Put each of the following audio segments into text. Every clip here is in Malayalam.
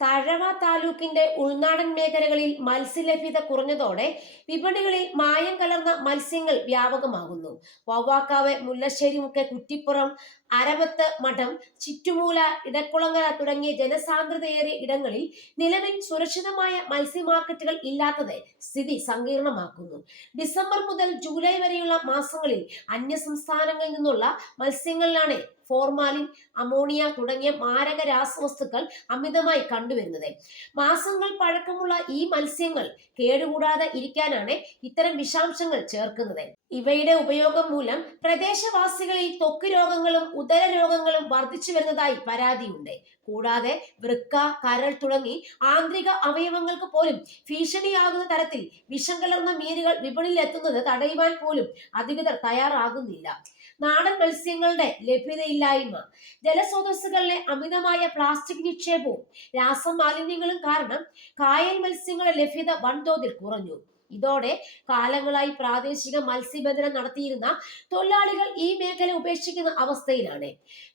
തഴവ താലൂക്കിന്റെ ഉൾനാടൻ മേഖലകളിൽ മത്സ്യലഭ്യത കുറഞ്ഞതോടെ വിപണികളിൽ മായം കലർന്ന മത്സ്യങ്ങൾ വ്യാപകമാകുന്നു. വവ്വാക്കാവ് മുല്ലശ്ശേരി മുക്ക് കുറ്റിപ്പുറം അരവത്ത് മഠം ചിറ്റുമൂല ഇടക്കുളങ്ങര തുടങ്ങിയ ജനസാന്ദ്രതയേറിയ ഇടങ്ങളിൽ നിലവിൽ സുരക്ഷിതമായ മത്സ്യ മാർക്കറ്റുകൾ ഇല്ലാത്തത് സ്ഥിതി സങ്കീർണമാക്കുന്നു. ഡിസംബർ മുതൽ ജൂലൈ വരെയുള്ള മാസങ്ങളിൽ അന്യ സംസ്ഥാനങ്ങളിൽ നിന്നുള്ള മത്സ്യങ്ങളിലാണ് ഫോർമാലിൻ അമോണിയ തുടങ്ങിയ മാരക രാസവസ്തുക്കൾ അമിതമായി കണ്ടുവരുന്നത്. മാസങ്ങൾ പഴക്കമുള്ള ഈ മത്സ്യങ്ങൾ കേടുകൂടാതെ ഇരിക്കാനാണ് ഇത്തരം വിഷാംശങ്ങൾ ചേർക്കുന്നത്. ഇവയുടെ ഉപയോഗം മൂലം പ്രദേശവാസികളിൽ തൊക്ക് രോഗങ്ങളും ഉദര രോഗങ്ങളും വർദ്ധിച്ചു വരുന്നതായി പരാതിയുണ്ട്. കൂടാതെ വൃക്ക കരൾ തുടങ്ങി ആന്തരിക അവയവങ്ങൾക്ക് പോലും ഭീഷണിയാകുന്ന തരത്തിൽ വിഷം കലർന്ന മീനുകൾ വിപണിയിൽ എത്തുന്നത് തടയുവാൻ പോലും അധികൃതർ തയ്യാറാകുന്നില്ല. നാടൻ മത്സ്യങ്ങളുടെ ലഭ്യതയില്ലായ്മ ജലസ്രോതസ്സുകളിലെ അമിതമായ പ്ലാസ്റ്റിക് നിക്ഷേപവും രാസമാലിന്യങ്ങളും കാരണം കായൽ മത്സ്യങ്ങളുടെ ലഭ്യത വൻതോതിൽ കുറഞ്ഞു. ഇതോടെ കാലങ്ങളായി പ്രാദേശിക മത്സ്യബന്ധനം നടത്തിയിരുന്ന തൊഴിലാളികൾ ഈ മേഖല ഉപേക്ഷിക്കുന്ന അവസ്ഥയിലാണ്.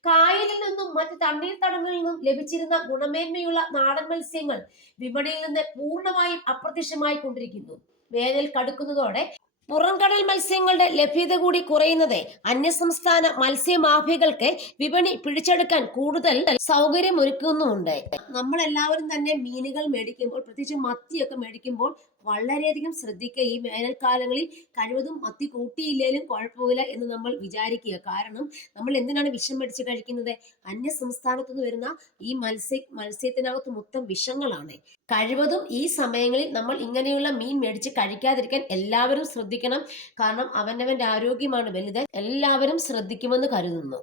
കായലിൽ നിന്നും മറ്റ് തണ്ണീർത്തടങ്ങളിൽ നിന്നും ലഭിച്ചിരുന്ന ഗുണമേന്മയുള്ള നാടൻ മത്സ്യങ്ങൾ വിപണിയിൽ നിന്ന് പൂർണമായും അപ്രത്യക്ഷമായി കൊണ്ടിരിക്കുന്നു വേനൽ കടുക്കുന്നതോടെ പുറംകടൽ മത്സ്യങ്ങളുടെ ലഭ്യത കൂടി കുറയുന്നത് അന്യസംസ്ഥാന മത്സ്യമാഫികൾക്ക് വിപണി പിടിച്ചെടുക്കാൻ കൂടുതൽ സൗകര്യമൊരുക്കുന്നുമുണ്ട്. നമ്മളെല്ലാവരും തന്നെ മീനുകൾ മേടിക്കുമ്പോൾ പ്രത്യേകിച്ച് മത്തിയൊക്കെ മേടിക്കുമ്പോൾ വളരെയധികം ശ്രദ്ധിക്കുക. ഈ വേനൽക്കാലങ്ങളിൽ കഴിവതും മത്തി കൂട്ടിയില്ലേലും കുഴപ്പമില്ല എന്ന് നമ്മൾ വിചാരിക്കുക. കാരണം നമ്മൾ എന്തിനാണ് വിഷം മേടിച്ച് കഴിക്കുന്നത്? അന്യ സംസ്ഥാനത്തു നിന്ന് വരുന്ന ഈ മത്സ്യ മത്സ്യത്തിനകത്ത് മൊത്തം വിഷങ്ങളാണ്. കഴിവതും ഈ സമയങ്ങളിൽ നമ്മൾ ഇങ്ങനെയുള്ള മീൻ മേടിച്ച് കഴിക്കാതിരിക്കാൻ എല്ലാവരും ശ്രദ്ധിക്കണം. കാരണം അവനവന്റെ ആരോഗ്യമാണ് വലുത്. എല്ലാവരും ശ്രദ്ധിക്കുമെന്ന് കരുതുന്നു.